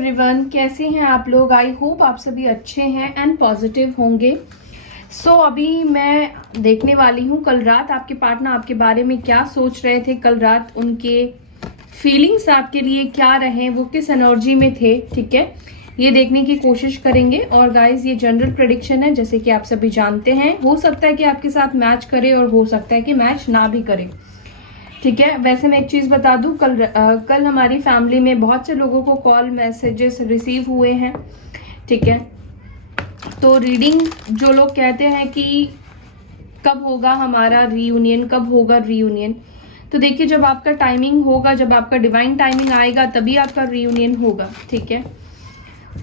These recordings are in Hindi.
एवरीवन, कैसे हैं आप लोग। आई होप आप सभी अच्छे हैं एंड पॉजिटिव होंगे। अभी मैं देखने वाली हूँ कल रात आपके पार्टनर आपके बारे में क्या सोच रहे थे, कल रात उनके फीलिंग्स आपके लिए क्या रहे, वो किस एनर्जी में थे। ठीक है, ये देखने की कोशिश करेंगे। और गाइज, ये जनरल प्रेडिक्शन है, जैसे कि आप सभी जानते हैं। हो सकता है कि आपके साथ मैच करे और हो सकता है कि मैच ना भी करे। ठीक है, वैसे मैं एक चीज बता दूं, कल हमारी फैमिली में बहुत से लोगों को कॉल मैसेजेस रिसीव हुए हैं। ठीक है, तो रीडिंग जो लोग कहते हैं कि कब होगा हमारा रीयूनियन, कब होगा रीयूनियन, तो देखिए जब आपका टाइमिंग होगा, जब आपका डिवाइन टाइमिंग आएगा तभी आपका रीयूनियन होगा। ठीक है,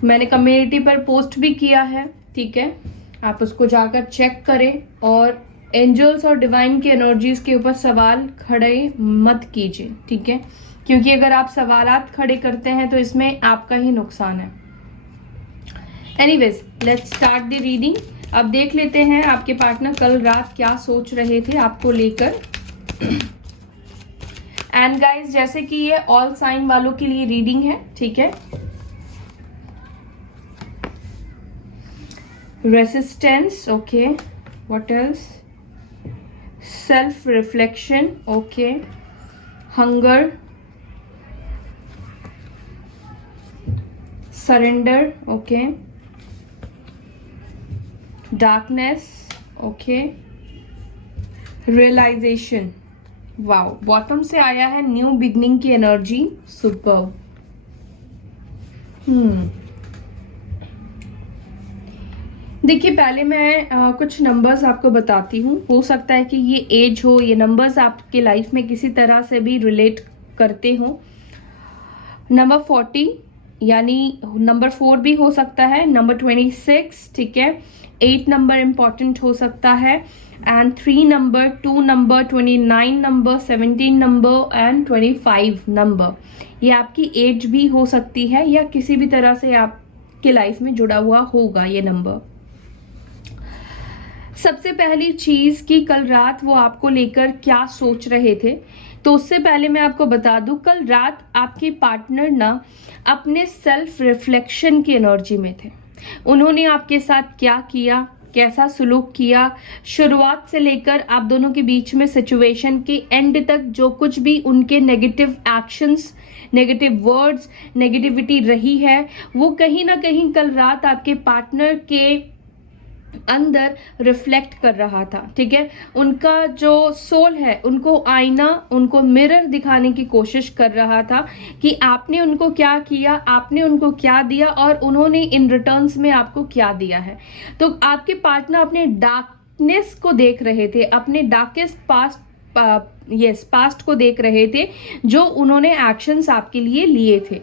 मैंने कम्युनिटी पर पोस्ट भी किया है। ठीक है, आप उसको जाकर चेक करें और एंजल्स और डिवाइन की एनर्जीज के ऊपर सवाल खड़े मत कीजिए। ठीक है, क्योंकि अगर आप सवालात खड़े करते हैं तो इसमें आपका ही नुकसान है। Anyways, let's start the reading. अब देख लेते हैं आपके पार्टनर कल रात क्या सोच रहे थे आपको लेकर। एंड गाइज, जैसे कि ये ऑल साइन वालों के लिए रीडिंग है। ठीक है, resistance, okay, what else, self reflection, okay, hunger, surrender, okay, darkness, okay, realisation. Wow, bottom से आया है न्यू बिगनिंग की एनर्जी, सुपर्ब। देखिए, पहले मैं कुछ नंबर्स आपको बताती हूँ। हो सकता है कि ये एज हो, ये नंबर्स आपके लाइफ में किसी तरह से भी रिलेट करते हो। नंबर 40 यानी नंबर 4 भी हो सकता है, नंबर 26, ठीक है, 8 नंबर इंपॉर्टेंट हो सकता है, and 3 number, 2 number, 29 number, 17 number and 25 number. ये आपकी एज भी हो सकती है या किसी भी तरह से आपके लाइफ में जुड़ा हुआ होगा ये नंबर। सबसे पहली चीज कि कल रात वो आपको लेकर क्या सोच रहे थे, तो उससे पहले मैं आपको बता दूं, कल रात आपके पार्टनर ना अपने सेल्फ रिफ्लेक्शन की एनर्जी में थे। उन्होंने आपके साथ क्या किया, कैसा सुलूक किया, शुरुआत से लेकर आप दोनों के बीच में सिचुएशन के एंड तक जो कुछ भी उनके negative actions, negative words, negativity रही है, वो कहीं ना कहीं कल रात आपके पार्टनर के अंदर रिफ्लेक्ट कर रहा था। ठीक है, उनका जो सोल है उनको आईना, उनको मिरर दिखाने की कोशिश कर रहा था कि आपने उनको क्या किया, आपने उनको क्या दिया और उन्होंने इन रिटर्न्स में आपको क्या दिया है। तो आपके पार्टनर अपने डार्कनेस को देख रहे थे, अपने डार्केस्ट पास्ट को देख रहे थे, जो उन्होंने एक्शंस आपके लिए लिए थे।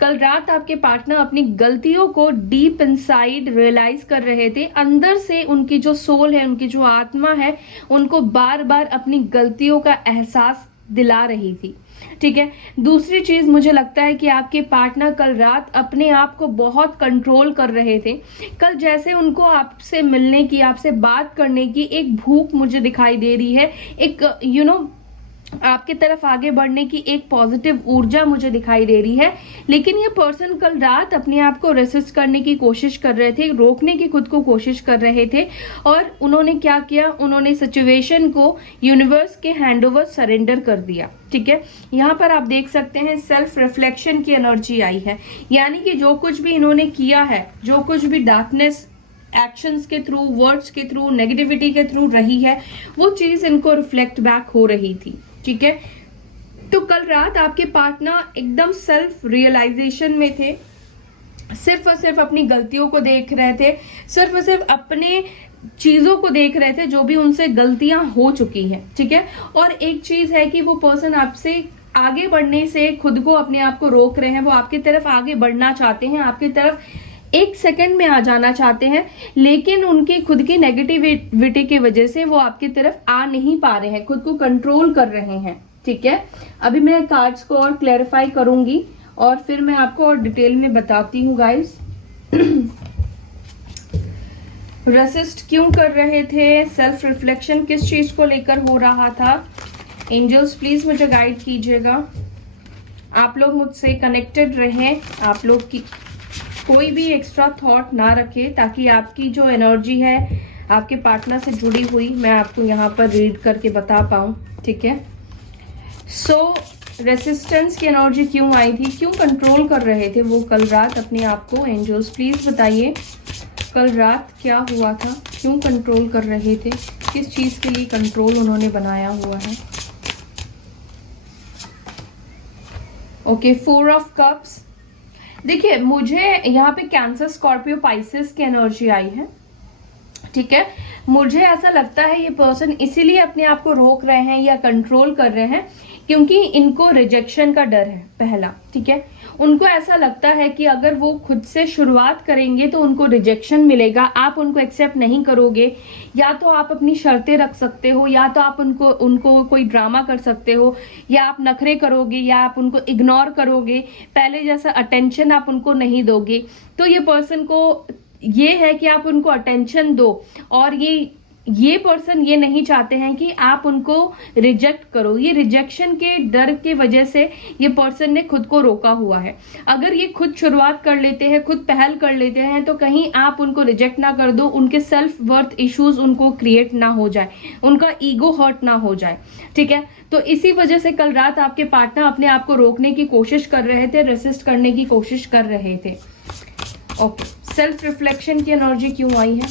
कल रात आपके पार्टनर अपनी गलतियों को डीप इनसाइड रियलाइज कर रहे थे। अंदर से उनकी जो सोल है, उनकी जो आत्मा है, उनको बार बार अपनी गलतियों का एहसास दिला रही थी। ठीक है, दूसरी चीज मुझे लगता है कि आपके पार्टनर कल रात अपने आप को बहुत कंट्रोल कर रहे थे। कल जैसे उनको आपसे मिलने की, आपसे बात करने की एक भूख मुझे दिखाई दे रही है, एक आपके तरफ आगे बढ़ने की एक पॉजिटिव ऊर्जा मुझे दिखाई दे रही है। लेकिन ये पर्सन कल रात अपने आप को रेसिस्ट करने की कोशिश कर रहे थे, रोकने की खुद को कोशिश कर रहे थे। और उन्होंने क्या किया, उन्होंने सिचुएशन को यूनिवर्स के हैंडओवर सरेंडर कर दिया। ठीक है, यहाँ पर आप देख सकते हैं सेल्फ रिफ्लेक्शन की एनर्जी आई है, यानी कि जो कुछ भी इन्होंने किया है, जो कुछ भी डार्कनेस एक्शंस के थ्रू, वर्ड्स के थ्रू, नेगेटिविटी के थ्रू रही है, वो चीज इनको रिफ्लेक्ट बैक हो रही थी। ठीक है, तो कल रात आपके पार्टनर एकदम सेल्फ रियलाइजेशन में थे, सिर्फ और सिर्फ अपनी गलतियों को देख रहे थे, सिर्फ और सिर्फ अपने चीजों को देख रहे थे जो भी उनसे गलतियां हो चुकी हैं। ठीक है, और एक चीज है कि वो पर्सन आपसे आगे बढ़ने से खुद को, अपने आप को रोक रहे हैं। वो आपकी तरफ आगे बढ़ना चाहते हैं, आपकी तरफ एक सेकंड में आ जाना चाहते हैं, लेकिन उनकी खुद की नेगेटिविटी की वजह से वो आपकी तरफ आ नहीं पा रहे हैं, खुद को कंट्रोल कर रहे हैं। ठीक है, अभी मैं कार्ड्स को और क्लैरिफाई करूंगी और फिर मैं आपको और डिटेल में बताती हूँ गाइस। रेसिस्ट क्यों कर रहे थे, सेल्फ रिफ्लेक्शन किस चीज को लेकर हो रहा था। एंजल्स प्लीज मुझे गाइड कीजिएगा। आप लोग मुझसे कनेक्टेड रहें, आप लोग की कोई भी एक्स्ट्रा थॉट ना रखें, ताकि आपकी जो एनर्जी है आपके पार्टनर से जुड़ी हुई मैं आपको यहाँ पर रीड करके बता पाऊँ, ठीक है। सो रेसिस्टेंस की एनर्जी क्यों आई थी, क्यों कंट्रोल कर रहे थे वो कल रात अपने आप को? एंजल्स प्लीज बताइए कल रात क्या हुआ था, क्यों कंट्रोल कर रहे थे, किस चीज के लिए कंट्रोल उन्होंने बनाया हुआ है। Okay, 4 of cups. देखिए मुझे यहाँ पे कैंसर, स्कॉर्पियो, पाइसेस की एनर्जी आई है, ठीक है। मुझे ऐसा लगता है ये पर्सन इसीलिए अपने आप को रोक रहे हैं या कंट्रोल कर रहे हैं क्योंकि इनको रिजेक्शन का डर है पहला, ठीक है। उनको ऐसा लगता है कि अगर वो खुद से शुरुआत करेंगे तो उनको रिजेक्शन मिलेगा, आप उनको एक्सेप्ट नहीं करोगे, या तो आप अपनी शर्तें रख सकते हो, या तो आप उनको कोई ड्रामा कर सकते हो, या आप नखरे करोगे, या आप उनको इग्नोर करोगे, पहले जैसा अटेंशन आप उनको नहीं दोगे। तो ये पर्सन को ये है कि आप उनको अटेंशन दो, और ये पर्सन ये नहीं चाहते हैं कि आप उनको रिजेक्ट करो। ये रिजेक्शन के डर के वजह से ये पर्सन ने खुद को रोका हुआ है। अगर ये खुद शुरुआत कर लेते हैं, खुद पहल कर लेते हैं, तो कहीं आप उनको रिजेक्ट ना कर दो, उनके सेल्फ वर्थ इश्यूज उनको क्रिएट ना हो जाए, उनका ईगो हर्ट ना हो जाए, ठीक है। तो इसी वजह से कल रात आपके पार्टनर अपने आप को रोकने की कोशिश कर रहे थे, रेसिस्ट करने की कोशिश कर रहे थे। ओके, सेल्फ रिफ्लेक्शन की एनर्जी क्यों आई है?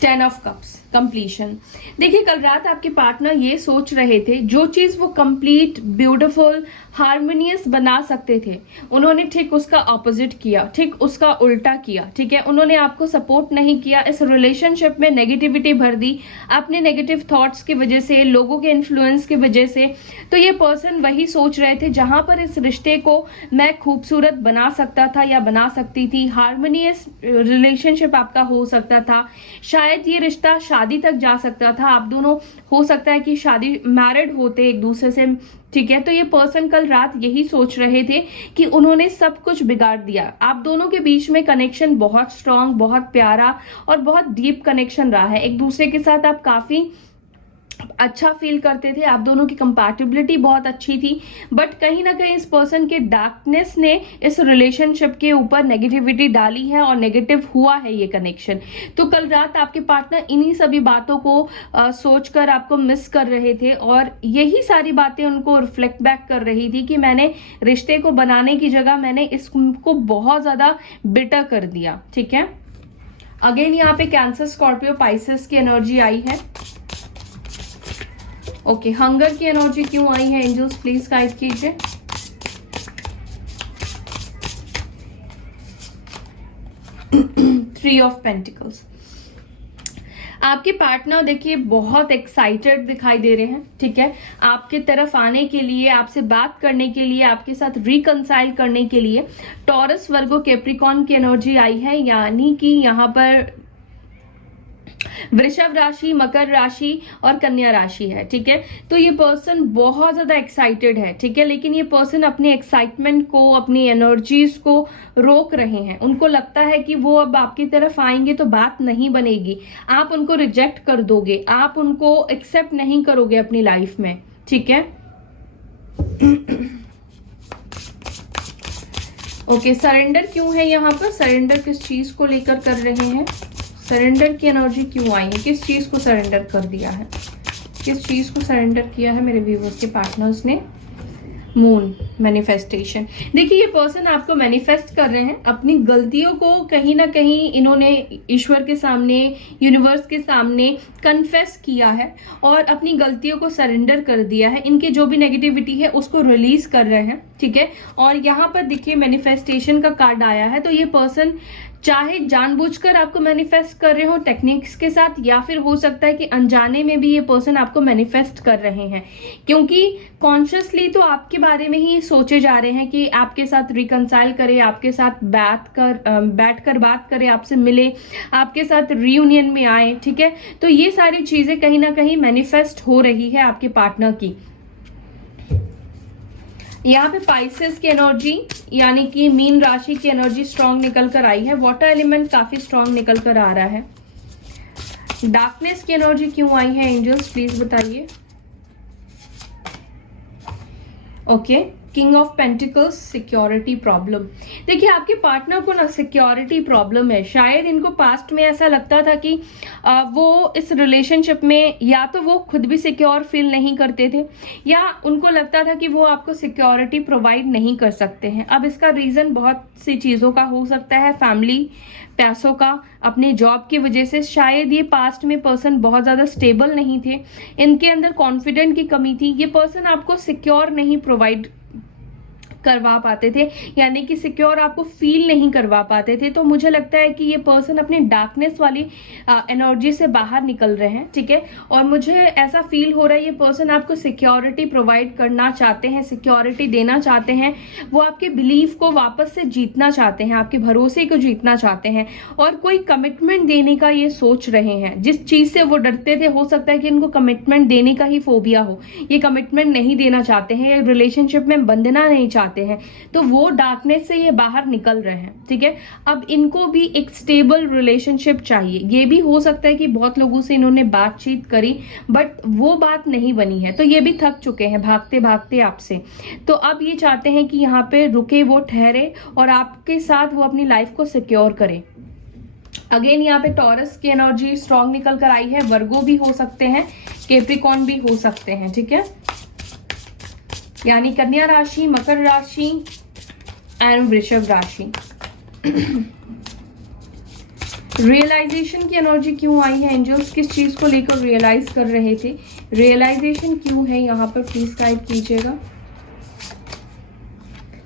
10 ऑफ कप्स, कंप्लीशन। देखिए कल रात आपके पार्टनर ये सोच रहे थे, जो चीज वो कंप्लीट, ब्यूटीफुल, हार्मोनियस बना सकते थे, उन्होंने ठीक उसका ऑपोजिट किया, ठीक उसका उल्टा किया, ठीक है। उन्होंने आपको सपोर्ट नहीं किया, इस रिलेशनशिप में नेगेटिविटी भर दी अपने नेगेटिव थॉट्स की वजह से, लोगों के इन्फ्लुएंस की वजह से। तो ये पर्सन वही सोच रहे थे, जहां पर इस रिश्ते को मैं खूबसूरत बना सकता था या बना सकती थी, हार्मोनियस रिलेशनशिप आपका हो सकता था, शायद ये रिश्ता शादी तक जा सकता था, आप दोनों हो सकता है कि शादी, मैरिड होते एक दूसरे से, ठीक है। तो ये पर्सन कल रात यही सोच रहे थे कि उन्होंने सब कुछ बिगाड़ दिया। आप दोनों के बीच में कनेक्शन बहुत स्ट्रांग, बहुत प्यारा और बहुत डीप कनेक्शन रहा है। एक दूसरे के साथ आप काफी अच्छा फील करते थे, आप दोनों की कंपैटिबिलिटी बहुत अच्छी थी, बट कहीं ना कहीं इस पर्सन के डार्कनेस ने इस रिलेशनशिप के ऊपर नेगेटिविटी डाली है और नेगेटिव हुआ है ये कनेक्शन। तो कल रात आपके पार्टनर इन्हीं सभी बातों को सोचकर आपको मिस कर रहे थे, और यही सारी बातें उनको रिफ्लेक्ट बैक कर रही थी कि मैंने रिश्ते को बनाने की जगह मैंने इसको बहुत ज्यादा बिटर कर दिया, ठीक है। अगेन यहाँ पे कैंसर, स्कॉर्पियो, पाइसेस की एनर्जी आई है। ओके, हंगर की एनर्जी क्यों आई है? एंजल्स प्लीज गाइड कीजिए। Three of pentacles. आपके पार्टनर देखिए बहुत एक्साइटेड दिखाई दे रहे हैं, ठीक है, आपके तरफ आने के लिए, आपसे बात करने के लिए, आपके साथ रिकंसाइल करने के लिए। टॉरस, वर्गो, कैप्रिकॉर्न की एनर्जी आई है, यानी कि यहाँ पर वृषभ राशि, मकर राशि और कन्या राशि है, ठीक है। तो ये पर्सन बहुत ज्यादा एक्साइटेड है, ठीक है, लेकिन ये पर्सन अपने एक्साइटमेंट को, अपनी एनर्जीज को रोक रहे हैं। उनको लगता है कि वो अब आपकी तरफ आएंगे तो बात नहीं बनेगी, आप उनको रिजेक्ट कर दोगे, आप उनको एक्सेप्ट नहीं करोगे अपनी लाइफ में, ठीक है। ओके, सरेंडर क्यों है यहाँ पर? सरेंडर किस चीज को लेकर कर रहे हैं? सरेंडर की एनर्जी क्यों आई है? किस चीज को सरेंडर कर दिया है? किस चीज को सरेंडर किया है मेरे व्यूवर्स के पार्टनर्स ने? Moon, manifestation. देखिए ये पर्सन आपको मैनिफेस्ट कर रहे हैं, अपनी गलतियों को कहीं ना कहीं इन्होंने ईश्वर के सामने, यूनिवर्स के सामने कन्फेस किया है और अपनी गलतियों को सरेंडर कर दिया है। इनके जो भी नेगेटिविटी है उसको रिलीज कर रहे हैं, ठीक है। और यहाँ पर देखिए मैनिफेस्टेशन का कार्ड आया है, तो ये पर्सन चाहे जानबूझकर आपको मैनिफेस्ट कर रहे हो टेक्निक्स के साथ, या फिर हो सकता है कि अनजाने में भी ये पर्सन आपको मैनिफेस्ट कर रहे हैं, क्योंकि कॉन्शियसली तो आपके बारे में ही सोचे जा रहे हैं कि आपके साथ रिकंसाइल करे, आपके साथ बैठकर बात करे, आपसे मिले, आपके साथ रियूनियन में आए, ठीक है। तो ये सारी चीजें कहीं ना कहीं मैनिफेस्ट हो रही है आपके पार्टनर की। यहाँ पे पाइसेस की एनर्जी यानी कि मीन राशि की एनर्जी स्ट्रांग निकल कर आई है। वाटर एलिमेंट काफी स्ट्रांग निकल कर आ रहा है। डार्कनेस की एनर्जी क्यों आई है? एंजल्स प्लीज बताइए। Okay, king of pentacles, security problem. देखिए आपके पार्टनर को ना सिक्योरिटी प्रॉब्लम है। शायद इनको पास्ट में ऐसा लगता था कि वो इस रिलेशनशिप में या तो वो खुद भी सिक्योर फील नहीं करते थे, या उनको लगता था कि वो आपको सिक्योरिटी प्रोवाइड नहीं कर सकते हैं। अब इसका रीजन बहुत सी चीजों का हो सकता है, फैमिली, पैसों का, अपने जॉब की वजह से। शायद ये पास्ट में पर्सन बहुत ज्यादा स्टेबल नहीं थे, इनके अंदर कॉन्फिडेंट की कमी थी, ये पर्सन आपको सिक्योर नहीं प्रोवाइड करवा पाते थे, यानी कि सिक्योर आपको फील नहीं करवा पाते थे। तो मुझे लगता है कि ये पर्सन अपने डार्कनेस वाली एनर्जी से बाहर निकल रहे हैं, ठीक है। और मुझे ऐसा फील हो रहा है ये पर्सन आपको सिक्योरिटी प्रोवाइड करना चाहते हैं, सिक्योरिटी देना चाहते हैं, वो आपके बिलीफ को वापस से जीतना चाहते हैं, आपके भरोसे को जीतना चाहते हैं, और कोई कमिटमेंट देने का ये सोच रहे हैं। जिस चीज से वो डरते थे, हो सकता है कि इनको कमिटमेंट देने का ही फोबिया हो, ये कमिटमेंट नहीं देना चाहते हैं, रिलेशनशिप में बंधना नहीं चाहते हैं, तो वो डार्कनेस से ये बाहर निकल रहे हैं, ठीक है। अब इनको भी एक स्टेबल रिलेशनशिप चाहिए। ये भी हो सकता है कि बहुत लोगों से इन्होंने बातचीत करी बट वो बात नहीं बनी है, तो ये भी थक चुके हैं भागते भागते आपसे। तो अब ये चाहते हैं कि यहाँ पे रुके, वो ठहरे और आपके साथ वो अपनी लाइफ को सिक्योर करें। अगेन यहाँ पे टॉरस की एनर्जी स्ट्रॉन्ग निकल कर आई है, वर्गो भी हो सकते हैं, कैप्रिकॉर्न भी हो सकते हैं, ठीक है। यानी कन्या राशि, मकर राशि एंड वृषभ राशि। रियलाइजेशन की एनर्जी क्यों आई है? एंजल्स किस चीज को लेकर रियलाइज कर रहे थे? रियलाइजेशन क्यों है यहाँ पर, प्लीज गाइड कीजिएगा।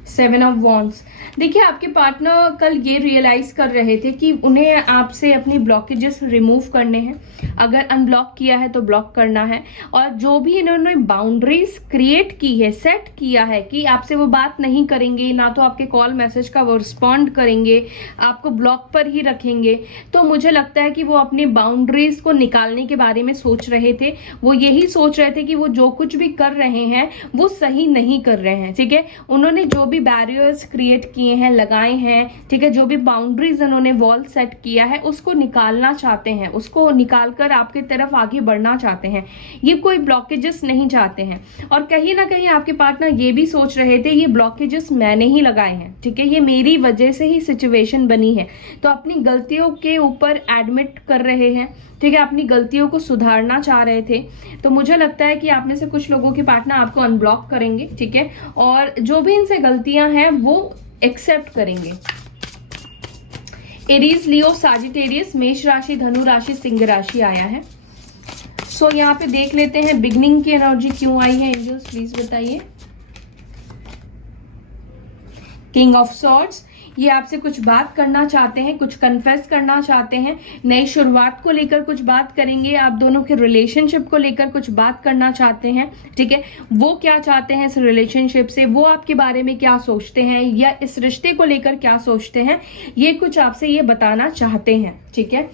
7 ऑफ वॉन्ड्स। देखिए आपके पार्टनर कल ये रियलाइज कर रहे थे कि उन्हें आपसे अपनी ब्लॉकेजेस रिमूव करने हैं। अगर अनब्लॉक किया है तो ब्लॉक करना है, और जो भी इन्होंने बाउंड्रीज क्रिएट की है, सेट किया है कि आपसे वो बात नहीं करेंगे, ना तो आपके कॉल मैसेज का वो रिस्पॉन्ड करेंगे, आपको ब्लॉक पर ही रखेंगे, तो मुझे लगता है कि वो अपनी बाउंड्रीज को निकालने के बारे में सोच रहे थे। वो यही सोच रहे थे कि वो जो कुछ भी कर रहे हैं वो सही नहीं कर रहे हैं, ठीक है। उन्होंने जो भी बैरियर्स क्रिएट किए हैं, लगाए हैं, ठीक है, जो भी बाउंड्रीज उन्होंने वॉल सेट किया है उसको निकालना चाहते हैं, उसको निकालकर आपके तरफ आगे बढ़ना चाहते हैं। ये कोई ब्लॉकेजेस नहीं चाहते हैं, और कहीं ना कहीं आपके पार्टनर ये भी सोच रहे थे ये ब्लॉकेजेस मैंने ही लगाए हैं, ठीक है, ये मेरी वजह से ही सिचुएशन बनी है। तो अपनी गलतियों के ऊपर एडमिट कर रहे हैं, ठीक है, अपनी गलतियों को सुधारना चाह रहे थे। तो मुझे लगता है कि आप में से कुछ लोगों के पार्टनर आपको अनब्लॉक करेंगे, ठीक है, और जो भी इनसे गलतियां हैं वो एक्सेप्ट करेंगे। एरीज, लियो, साजिटेरियस, मेष राशि, धनु राशि, सिंह राशि आया है। सो यहाँ पे देख लेते हैं बिगनिंग की एनर्जी क्यों आई है। एंजल्स प्लीज बताइए। किंग ऑफ सॉर्ड्स, ये आपसे कुछ बात करना चाहते हैं, कुछ कन्फेस करना चाहते हैं, नई शुरुआत को लेकर कुछ बात करेंगे, आप दोनों के रिलेशनशिप को लेकर कुछ बात करना चाहते हैं, ठीक है। वो क्या चाहते हैं इस रिलेशनशिप से, वो आपके बारे में क्या सोचते हैं, या इस रिश्ते को लेकर क्या सोचते हैं, ये कुछ आपसे ये बताना चाहते हैं, ठीक है।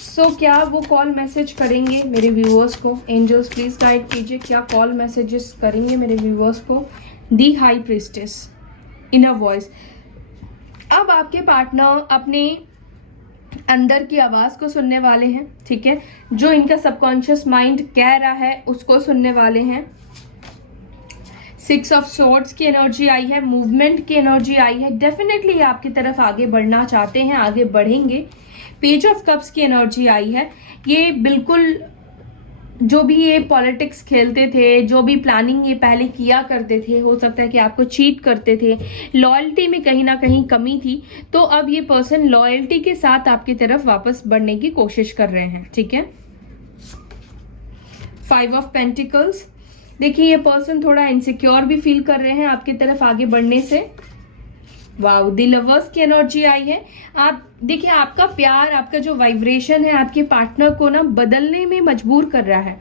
सो क्या वो कॉल मैसेज करेंगे मेरे व्यूअर्स को? एंजल्स प्लीज गाइड कीजिए, क्या कॉल मैसेजेस करेंगे मेरे व्यूअर्स को? दी हाई प्रीस्टेस, इनर वॉइस। अब आपके पार्टनर अपने अंदर की आवाज को सुनने वाले हैं, ठीक है, जो इनका सबकॉन्शियस माइंड कह रहा है उसको सुनने वाले हैं। 6 ऑफ सॉर्ड्स की एनर्जी आई है, मूवमेंट की एनर्जी आई है, डेफिनेटली आपकी तरफ आगे बढ़ना चाहते हैं, आगे बढ़ेंगे। पेज ऑफ कप्स की एनर्जी आई है, ये बिल्कुल जो भी ये पॉलिटिक्स खेलते थे, जो भी प्लानिंग ये पहले किया करते थे, हो सकता है कि आपको चीट करते थे, लॉयल्टी में कहीं ना कहीं कमी थी, तो अब ये पर्सन लॉयल्टी के साथ आपकी तरफ वापस बढ़ने की कोशिश कर रहे हैं, ठीक है। 5 ऑफ पेंटिकल्स, देखिए ये पर्सन थोड़ा इनसिक्योर भी फील कर रहे हैं आपकी तरफ आगे बढ़ने से। वाओ, द लवर्स की एनर्जी आई है। आप देखिए आपका प्यार, आपका जो वाइब्रेशन है आपके पार्टनर को ना बदलने में मजबूर कर रहा है,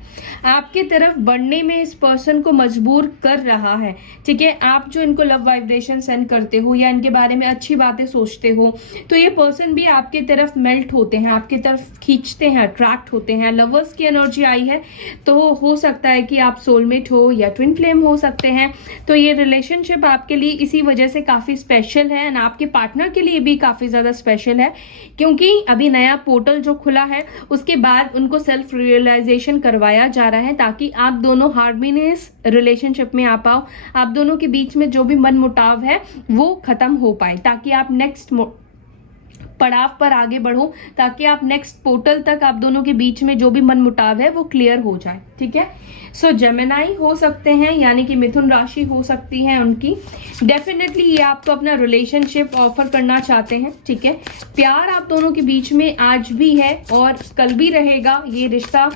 आपके तरफ बढ़ने में इस पर्सन को मजबूर कर रहा है, ठीक है। आप जो इनको लव वाइब्रेशन सेंड करते हो या इनके बारे में अच्छी बातें सोचते हो, तो ये पर्सन भी आपके तरफ मेल्ट होते हैं, आपके तरफ खींचते हैं, अट्रैक्ट होते हैं। लवर्स की एनर्जी आई है, तो हो सकता है कि आप सोलमेट हो या ट्विन फ्लेम हो सकते हैं। तो ये रिलेशनशिप आपके लिए इसी वजह से काफी स्पेशल है, एंड आपके पार्टनर के लिए भी काफी ज्यादा स्पेशल है। है, क्योंकि अभी नया पोर्टल जो खुला है उसके बाद उनको सेल्फ रियलाइजेशन करवाया जा रहा है, ताकि आप दोनों हार्मोनियस रिलेशनशिप में आ पाओ, आप दोनों के बीच में जो भी मन मुटाव है वो खत्म हो पाए, ताकि आप नेक्स्ट पड़ाव पर आगे बढ़ो, ताकि आप नेक्स्ट पोर्टल तक आप दोनों के बीच में जो भी मन मुटाव है वो क्लियर हो जाए। ठीक है, सो जेमिनाई हो सकते हैं, यानी कि मिथुन राशि हो सकती है उनकी। डेफिनेटली ये आपको अपना रिलेशनशिप ऑफर करना चाहते हैं। ठीक है, प्यार आप दोनों के बीच में आज भी है और कल भी रहेगा। ये रिश्ता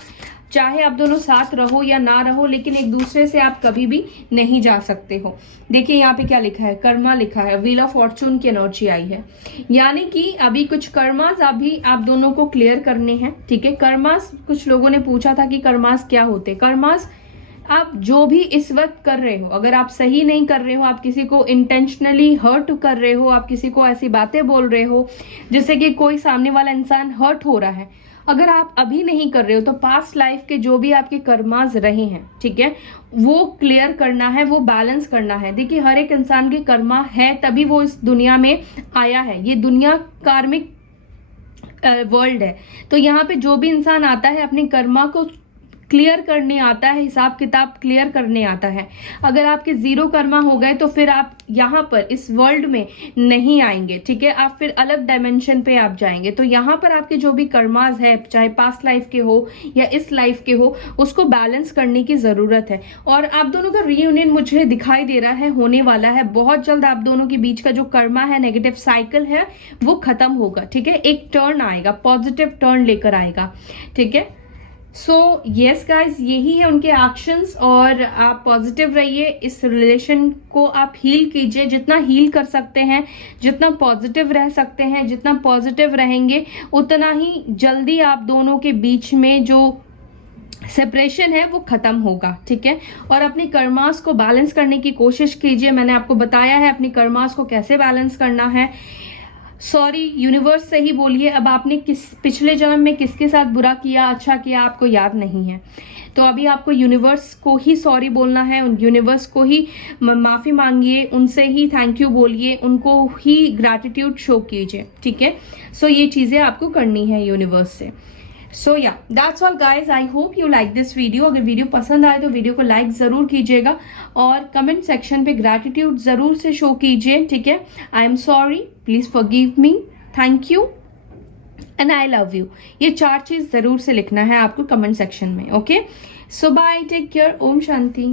चाहे आप दोनों साथ रहो या ना रहो, लेकिन एक दूसरे से आप कभी भी नहीं जा सकते हो। देखिए यहाँ पे क्या लिखा है, कर्मा लिखा है, व्हील ऑफ फॉर्चून की एनर्जी आई है, यानी कि अभी कुछ कर्मास अभी आप दोनों को क्लियर करने हैं। ठीक है, कर्मास, कुछ लोगों ने पूछा था कि कर्मास क्या होते। कर्मास आप जो भी इस वक्त कर रहे हो, अगर आप सही नहीं कर रहे हो, आप किसी को इंटेंशनली हर्ट कर रहे हो, आप किसी को ऐसी बातें बोल रहे हो जिससे कि कोई सामने वाला इंसान हर्ट हो रहा है, अगर आप अभी नहीं कर रहे हो तो पास्ट लाइफ के जो भी आपके कर्मास रहे हैं, ठीक है, वो क्लियर करना है, वो बैलेंस करना है। देखिए हर एक इंसान के कर्मा है तभी वो इस दुनिया में आया है, ये दुनिया कार्मिक वर्ल्ड है। तो यहाँ पे जो भी इंसान आता है अपने कर्मा को क्लियर करने आता है, हिसाब किताब क्लियर करने आता है। अगर आपके जीरो कर्मा हो गए तो फिर आप यहाँ पर इस वर्ल्ड में नहीं आएंगे। ठीक है, आप फिर अलग डायमेंशन पे आप जाएंगे। तो यहाँ पर आपके जो भी कर्मास है, चाहे पास्ट लाइफ के हो या इस लाइफ के हो, उसको बैलेंस करने की जरूरत है। और आप दोनों का रीयूनियन मुझे दिखाई दे रहा है होने वाला है बहुत जल्द। आप दोनों के बीच का जो कर्मा है, नेगेटिव साइकिल है, वो खत्म होगा। ठीक है, एक टर्न आएगा, पॉजिटिव टर्न लेकर आएगा। ठीक है, सो यस गाइज, यही है उनके एक्शंस। और आप पॉजिटिव रहिए, इस रिलेशन को आप हील कीजिए, जितना हील कर सकते हैं, जितना पॉजिटिव रह सकते हैं, जितना पॉजिटिव रहेंगे उतना ही जल्दी आप दोनों के बीच में जो सेपरेशन है वो खत्म होगा। ठीक है, और अपने कर्मास को बैलेंस करने की कोशिश कीजिए। मैंने आपको बताया है अपने कर्मास को कैसे बैलेंस करना है। सॉरी यूनिवर्स से ही बोलिए, अब आपने पिछले जन्म में किसके साथ बुरा किया, अच्छा किया, आपको याद नहीं है, तो अभी आपको यूनिवर्स को ही सॉरी बोलना है, उन यूनिवर्स को ही माफी मांगिए, उनसे ही थैंक यू बोलिए, उनको ही ग्रैटिट्यूड शो कीजिए। ठीक है, सो ये चीजें आपको करनी है यूनिवर्स से। सो या that's all guys, I hope you like this video. अगर वीडियो पसंद आए तो वीडियो को लाइक जरूर कीजिएगा और कमेंट सेक्शन पे ग्रैटिट्यूड जरूर से शो कीजिए। ठीक है, I am sorry, please forgive me, thank you and I love you, ये 4 चीज जरूर से लिखना है आपको कमेंट सेक्शन में। ओके, सो bye, take care, Om Shanti.